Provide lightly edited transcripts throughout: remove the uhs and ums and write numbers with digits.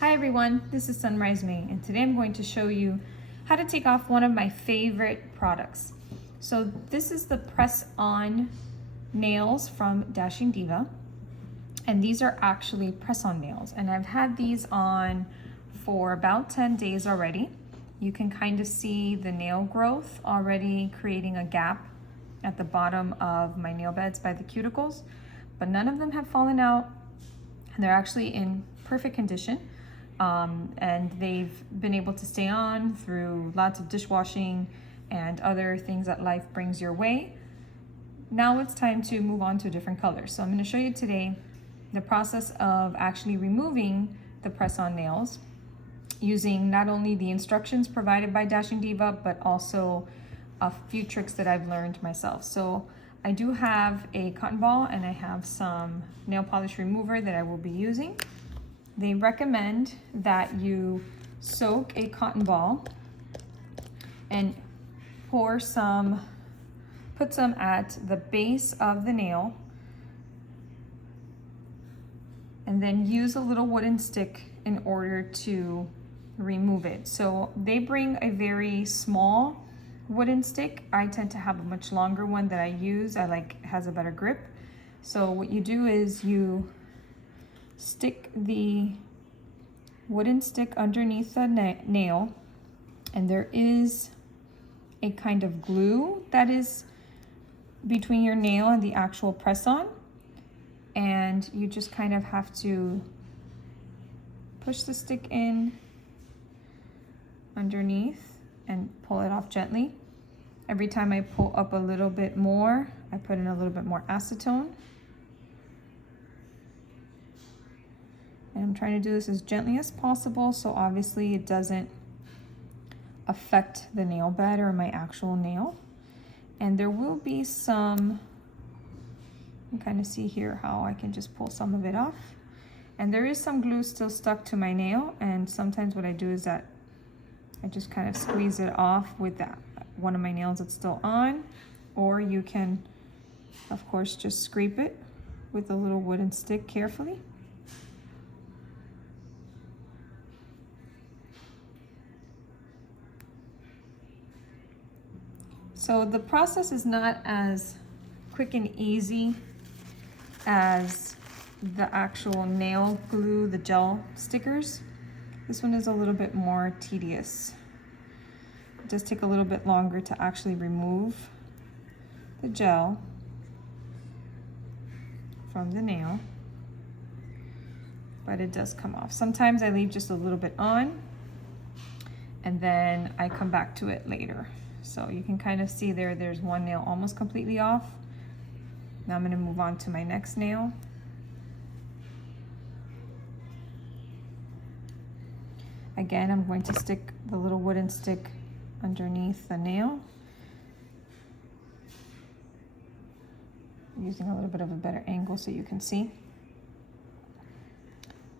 Hi everyone, this is Sunrise May, and today I'm going to show you how to take off one of my favorite products. So this is the press-on nails from Dashing Diva, and these are actually press-on nails, and I've had these on for about 10 days already. You can kind of see the nail growth already creating a gap at the bottom of my nail beds by the cuticles, but none of them have fallen out, and they're actually in perfect condition. And they've been able to stay on through lots of dishwashing and other things that life brings your way. Now it's time to move on to a different color. So I'm going to show you today the process of actually removing the press-on nails using not only the instructions provided by Dashing Diva, but also a few tricks that I've learned myself. So I do have a cotton ball and I have some nail polish remover that I will be using. They recommend that you soak a cotton ball and put some at the base of the nail, and then use a little wooden stick in order to remove it. So they bring a very small wooden stick. I tend to have a much longer one that I use. I like has a better grip. So what you do is you stick the wooden stick underneath the nail, and there is a kind of glue that is between your nail and the actual press-on, and you just kind of have to push the stick in underneath and pull it off gently. Every time I pull up a little bit more, I put in a little bit more acetone. And I'm trying to do this as gently as possible, so obviously it doesn't affect the nail bed or my actual nail. And there will be some, you can kind of see here how I can just pull some of it off. And there is some glue still stuck to my nail, and sometimes what I do is that I just kind of squeeze it off with that one of my nails that's still on, or you can, of course, just scrape it with a little wooden stick carefully. So the process is not as quick and easy as the actual nail glue, the gel stickers. This one is a little bit more tedious. It does take a little bit longer to actually remove the gel from the nail, but it does come off. Sometimes I leave just a little bit on, and then I come back to it later. So you can kind of see there's one nail almost completely off. Now I'm going to move on to my next nail. Again, I'm going to stick the little wooden stick underneath the nail, using a little bit of a better angle so you can see.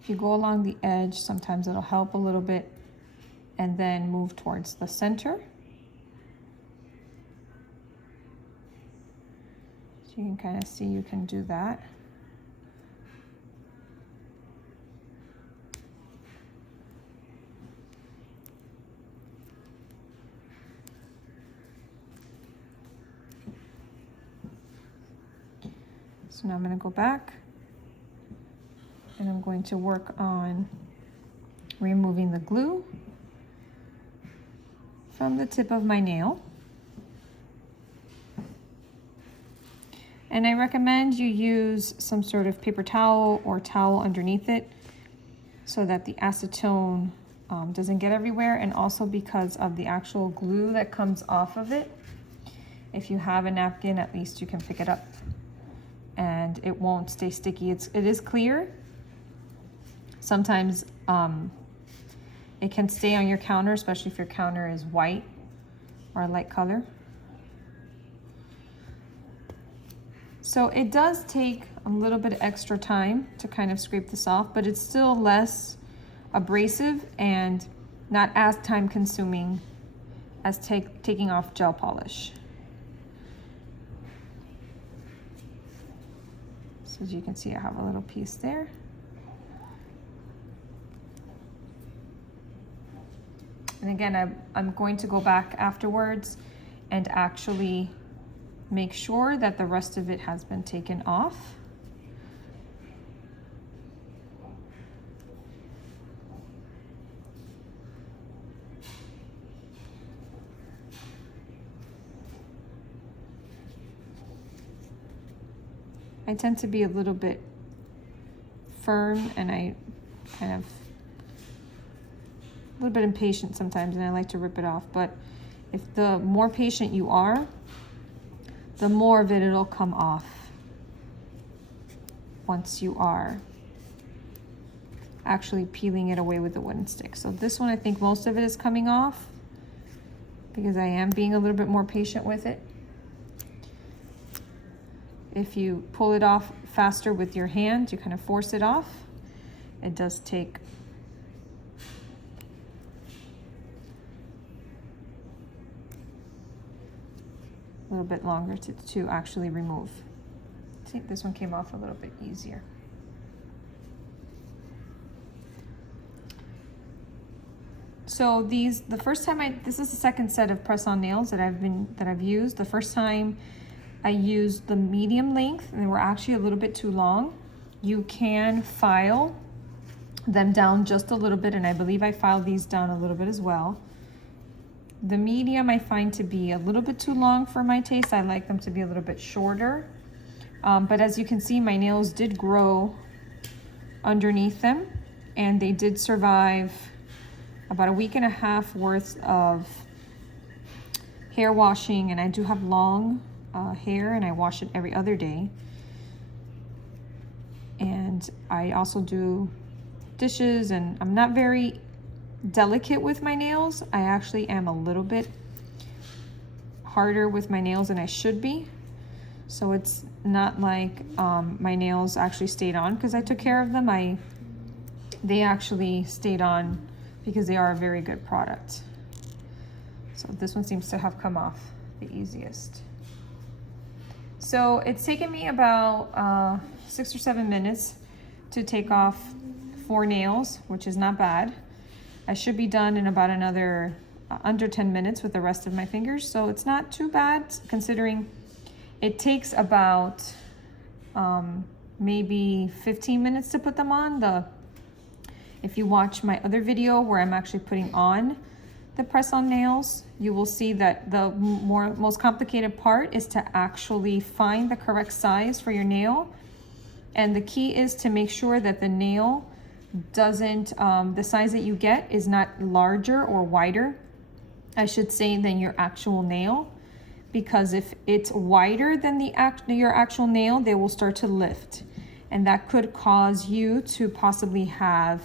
If you go along the edge, sometimes it'll help a little bit, and then move towards the center. So you can kind of see you can do that. So now I'm going to go back, and I'm going to work on removing the glue from the tip of my nail. And I recommend you use some sort of paper towel or towel underneath it so that the acetone doesn't get everywhere, and also because of the actual glue that comes off of it. If you have a napkin, at least you can pick it up and it won't stay sticky. It is clear. Sometimes it can stay on your counter, especially if your counter is white or a light color. So it does take a little bit of extra time to kind of scrape this off, but it's still less abrasive and not as time consuming as taking off gel polish. So as you can see, I have a little piece there. And again, I'm going to go back afterwards and actually make sure that the rest of it has been taken off. I tend to be a little bit firm, and I kind of a little bit impatient sometimes, and I like to rip it off. But if the more patient you are, the more of it'll come off once you are actually peeling it away with the wooden stick. So this one, I think most of it is coming off because I am being a little bit more patient with it. If you pull it off faster with your hand, you kind of force it off, it does take a little bit longer to actually remove. I think this one came off a little bit easier. So these, the first time this is the second set of press-on nails that I've used. The first time I used the medium length, and they were actually a little bit too long. You can file them down just a little bit, and I believe I filed these down a little bit as well. The medium I find to be a little bit too long for my taste. I like them to be a little bit shorter. But as you can see, my nails did grow underneath them, and they did survive about a week and a half worth of hair washing, and I do have long hair, and I wash it every other day. And I also do dishes, and I'm not very delicate with my nails. I actually am a little bit harder with my nails than I should be. So it's not like my nails actually stayed on because I took care of them. They actually stayed on because they are a very good product. So this one seems to have come off the easiest. So it's taken me about 6 or 7 minutes to take off 4 nails, which is not bad. I should be done in about another under 10 minutes with the rest of my fingers. So it's not too bad considering it takes about maybe 15 minutes to put them on. If you watch my other video where I'm actually putting on the press-on nails, you will see that the most complicated part is to actually find the correct size for your nail. And the key is to make sure that the nail doesn't, the size that you get is not larger or wider, I should say, than your actual nail. Because if it's wider than your actual nail, they will start to lift. And that could cause you to possibly have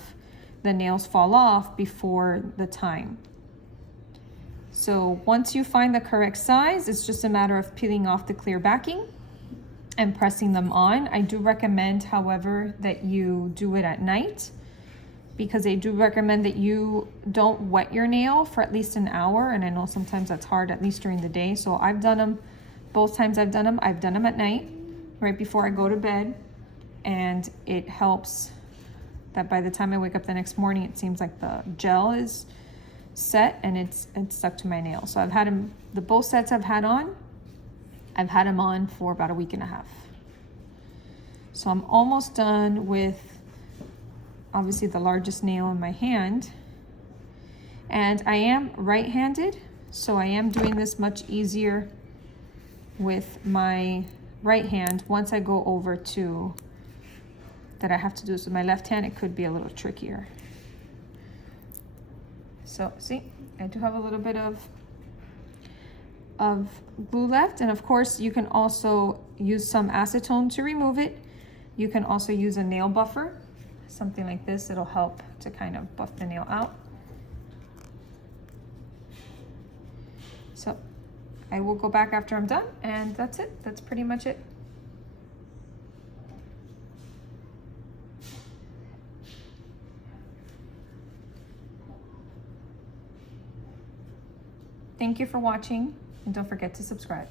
the nails fall off before the time. So once you find the correct size, it's just a matter of peeling off the clear backing and pressing them on. I do recommend, however, that you do it at night, because I do recommend that you don't wet your nail for at least an hour. And I know sometimes that's hard, at least during the day. So I've done them, both times I've done them at night, right before I go to bed. And it helps that by the time I wake up the next morning, it seems like the gel is set and it's stuck to my nail. So I've had them, both sets I've had them on for about a week and a half. So I'm almost done with obviously the largest nail in my hand. And I am right-handed, so I am doing this much easier with my right hand. Once I go over to that I have to do this with my left hand, it could be a little trickier. So see, I do have a little bit of glue left, and of course you can also use some acetone to remove it. You can also use a nail buffer, something like this. It'll help to kind of buff the nail out. So I will go back after I'm done, and that's it. That's pretty much it. Thank you for watching, and don't forget to subscribe.